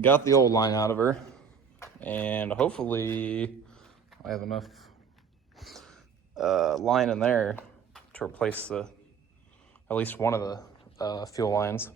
got the old line out of her, and hopefully I have enough line in there to replace at least one of the fuel lines.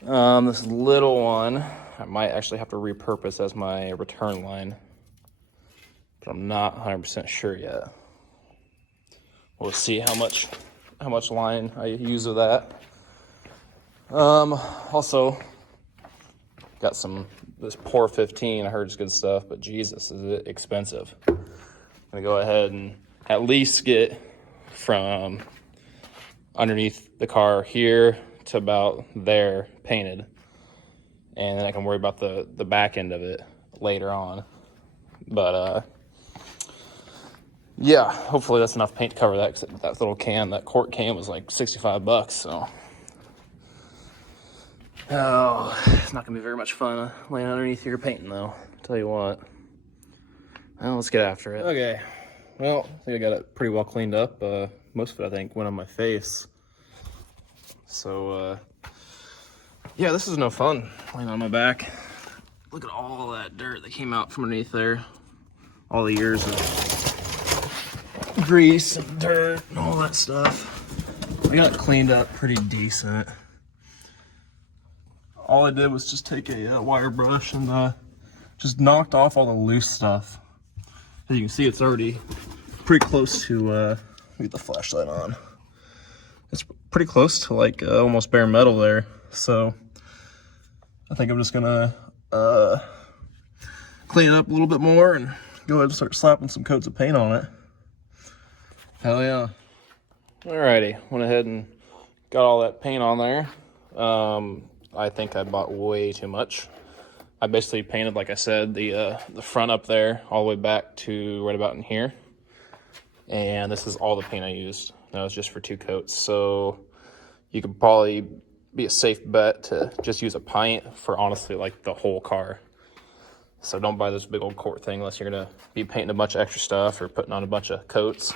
This little one I might actually have to repurpose as my return line, but I'm not 100% sure yet. We'll see how much line I use of that. Also got this Pour 15. I heard it's good stuff, but Jesus, is it expensive. I'm gonna go ahead and at least get from underneath the car here to about there painted, and then I can worry about the back end of it later on. But yeah, hopefully that's enough paint to cover that, 'cause that little can, that quart can, was like $65. So it's not gonna be very much fun laying underneath here painting, though. Tell you what. Well, let's get after it. Okay, well, I think I got it pretty well cleaned up. Most of it, I think, went on my face. So yeah, this is no fun laying on my back. Look at all that dirt that came out from underneath there. All the years of grease and dirt and all that stuff. I got it cleaned up pretty decent. All I did was just take a wire brush and just knocked off all the loose stuff. As you can see, it's already pretty close to, let me get the flashlight on. It's pretty close to like almost bare metal there. So I think I'm just gonna clean it up a little bit more and go ahead and start slapping some coats of paint on it. Hell yeah. Alrighty, went ahead and got all that paint on there. I think I bought way too much. I basically painted, like I said, the front up there all the way back to right about in here. And this is all the paint I used. That was just for 2 coats. So you could probably be a safe bet to just use a pint for honestly like the whole car. So don't buy this big old quart thing unless you're gonna be painting a bunch of extra stuff or putting on a bunch of coats.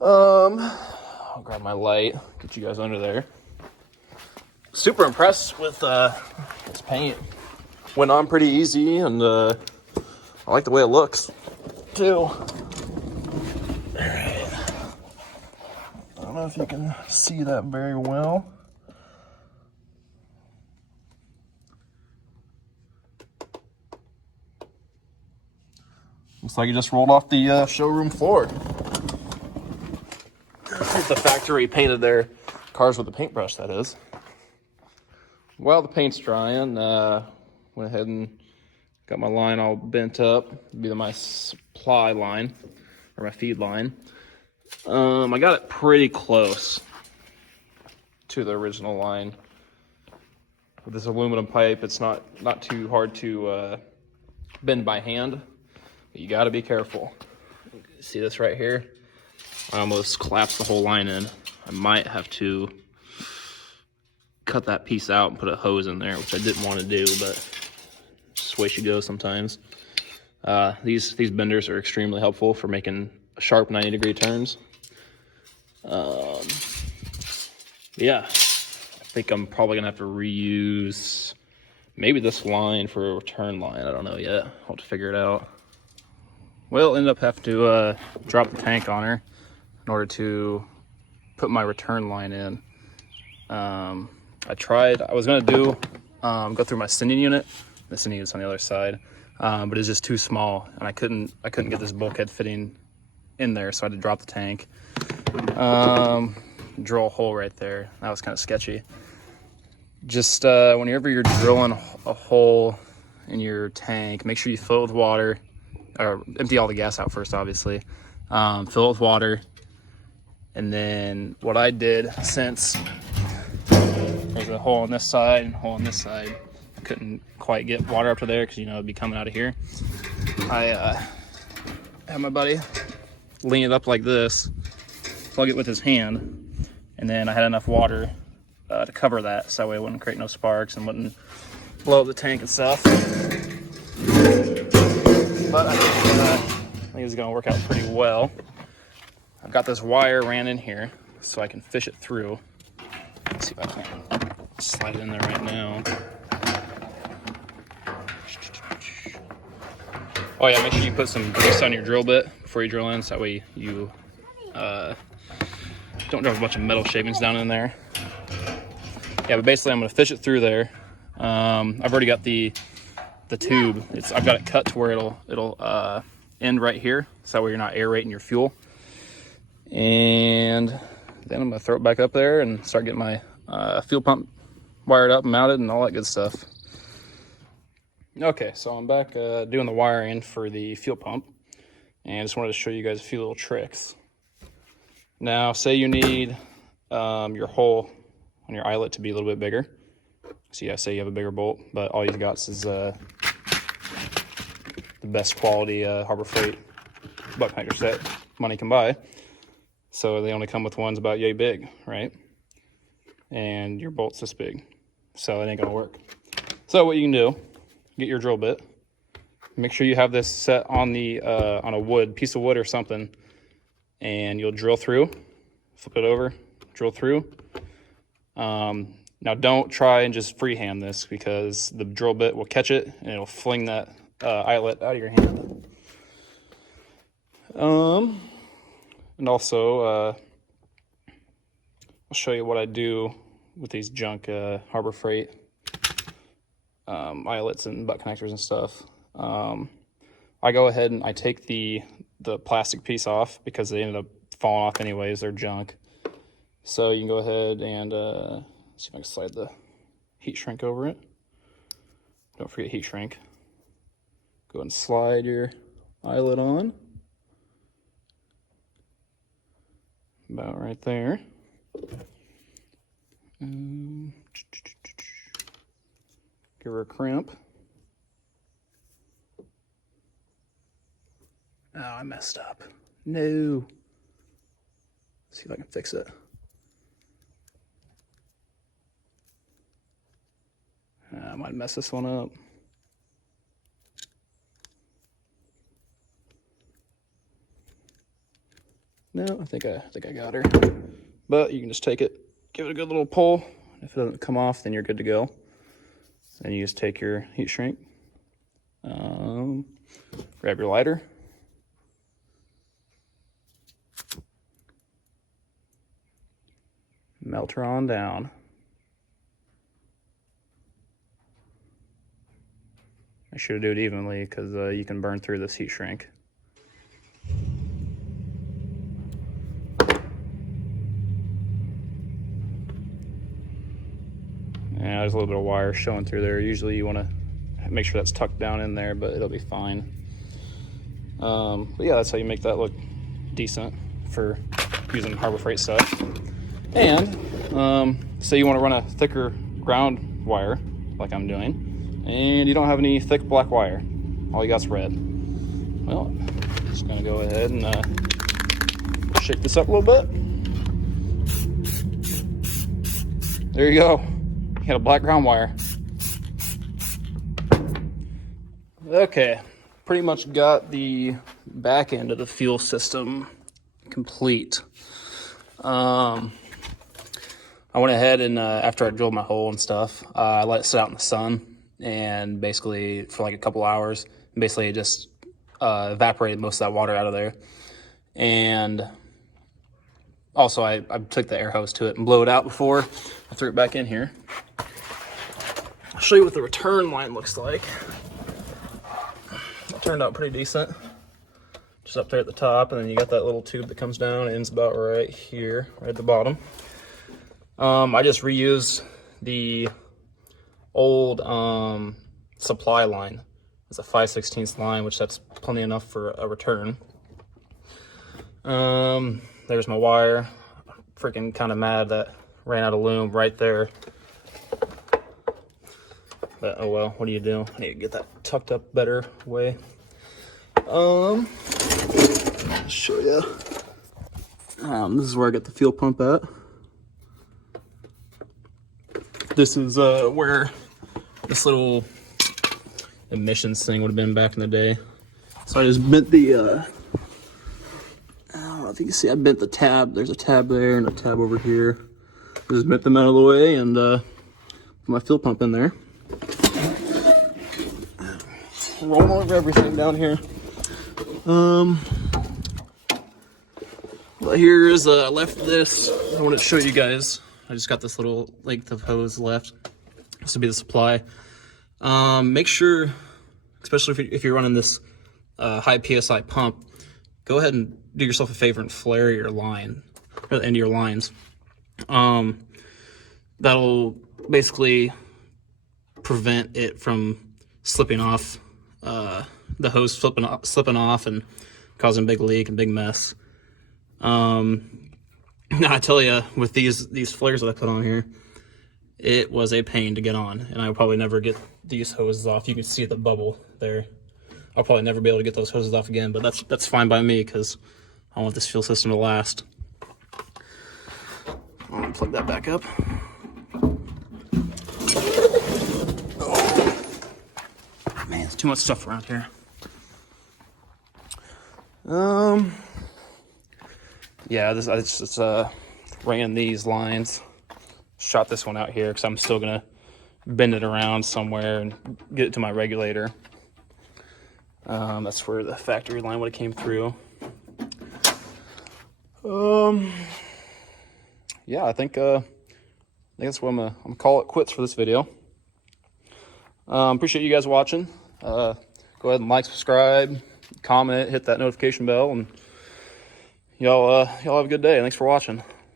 I'll grab my light, get you guys under there. Super impressed with this paint. Went on pretty easy, and I like the way it looks too. All right. I don't know if you can see that very well. Looks like it just rolled off the showroom floor. The factory painted their cars with a paintbrush, that is. While the paint's drying, went ahead and got my line all bent up. It'd be my supply line, or my feed line. I got it pretty close to the original line. With this aluminum pipe, it's not too hard to bend by hand, but you gotta be careful. See this right here? I almost collapsed the whole line in. I might have to cut that piece out and put a hose in there, which I didn't want to do, but just the way she goes sometimes. These benders are extremely helpful for making sharp 90-degree turns. Yeah, I think I'm probably gonna have to reuse maybe this line for a return line. I don't know yet. I'll have to figure it out. Well, ended up having to drop the tank on her in order to put my return line in. I was gonna go through my sending unit. The sending unit's on the other side, but it's just too small, and I couldn't get this bulkhead fitting in there, so I had to drop the tank. Drill a hole right there. That was kind of sketchy. Just whenever you're drilling a hole in your tank, make sure you fill it with water, or empty all the gas out first, obviously. Fill it with water, and then what I did, since there's a hole on this side and a hole on this side, I couldn't quite get water up to there because, you know, it'd be coming out of here. I had my buddy lean it up like this, plug it with his hand, and then I had enough water to cover that, so that way it wouldn't create no sparks and wouldn't blow up the tank and stuff. But I think it's gonna work out pretty well. I've got this wire ran in here so I can fish it through. Let's see if I can slide it in there right now. Oh yeah, make sure you put some grease on your drill bit before you drill in, so that way you don't drive a bunch of metal shavings down in there. Yeah, but basically I'm gonna fish it through there. I've already got the tube. I've got it cut to where it'll end right here, so that way you're not aerating your fuel. And then I'm gonna throw it back up there and start getting my fuel pump wired up and mounted and all that good stuff. Okay, so I'm back doing the wiring for the fuel pump, and I just wanted to show you guys a few little tricks. Now, say you need your hole on your eyelet to be a little bit bigger. So yeah, say you have a bigger bolt, but all you've got is the best quality Harbor Freight butt connector set money can buy. So they only come with ones about yay big, right? And your bolt's this big, so it ain't gonna work. So what you can do, get your drill bit, make sure you have this set on the on a piece of wood or something, and you'll drill through, flip it over, drill through. Now don't try and just freehand this, because the drill bit will catch it and it'll fling that eyelet out of your hand. And also I'll show you what I do with these junk Harbor Freight eyelets and butt connectors and stuff. I go ahead and I take the plastic piece off, because they ended up falling off anyways, they're junk. So you can go ahead and see if I can slide the heat shrink over it. Don't forget heat shrink. Go ahead and slide your eyelet on. About right there. Give her a crimp. Oh, I messed up. No. Let's see if I can fix it. I might mess this one up. No, I think I got her. But you can just take it, give it a good little pull. If it doesn't come off, then you're good to go. Then you just take your heat shrink, grab your lighter, melt her on down. I should do it evenly, because you can burn through this heat shrink. Yeah, there's a little bit of wire showing through there. Usually you want to make sure that's tucked down in there, but it'll be fine. But yeah, that's how you make that look decent for using Harbor Freight stuff. And say you want to run a thicker ground wire, like I'm doing, and you don't have any thick black wire, all you got's red. Well, just gonna go ahead and shake this up a little bit. There you go. You got a black ground wire. Okay, pretty much got the back end of the fuel system complete. I went ahead and after I drilled my hole and stuff, I let it sit out in the sun, and basically for like a couple hours, basically it just evaporated most of that water out of there. And also I took the air hose to it and blew it out before I threw it back in here. I'll show you what the return line looks like. It turned out pretty decent. Just up there at the top, and then you got that little tube that comes down and ends about right here, right at the bottom. I just reused the old supply line. It's a 5/16 line, which that's plenty enough for a return. There's my wire. Freaking kind of mad that ran out of loom right there. But oh well, what do you do? I need to get that tucked up better way. I'll show you. This is where I got the fuel pump at. This is where this little emissions thing would have been back in the day. So I just bent the, I don't know if you can see, I bent the tab. There's a tab there and a tab over here. Just bent them out of the way and put my fuel pump in there. rolling over everything down here. Well, here's I left this. I wanted to show you guys. I just got this little length of hose left. This would be the supply. Make sure, especially if you're running this high PSI pump, go ahead and do yourself a favor and flare your line, or the end of your lines. That'll basically prevent it from slipping off, the hose slipping off and causing a big leak and big mess. Now I tell you, with these flares that I put on here, it was a pain to get on, and I will probably never get these hoses off. You can see the bubble there. I'll probably never be able to get those hoses off again, but that's fine by me because I want this fuel system to last. I'm gonna plug that back up. Oh. Man, there's too much stuff around here. Yeah, I just ran these lines, shot this one out here because I'm still gonna bend it around somewhere and get it to my regulator. That's where the factory line would have came through. Yeah, I think that's what I'm gonna call it quits for this video. Appreciate you guys watching. Go ahead and like, subscribe, comment, hit that notification bell, and y'all have a good day. Thanks for watching.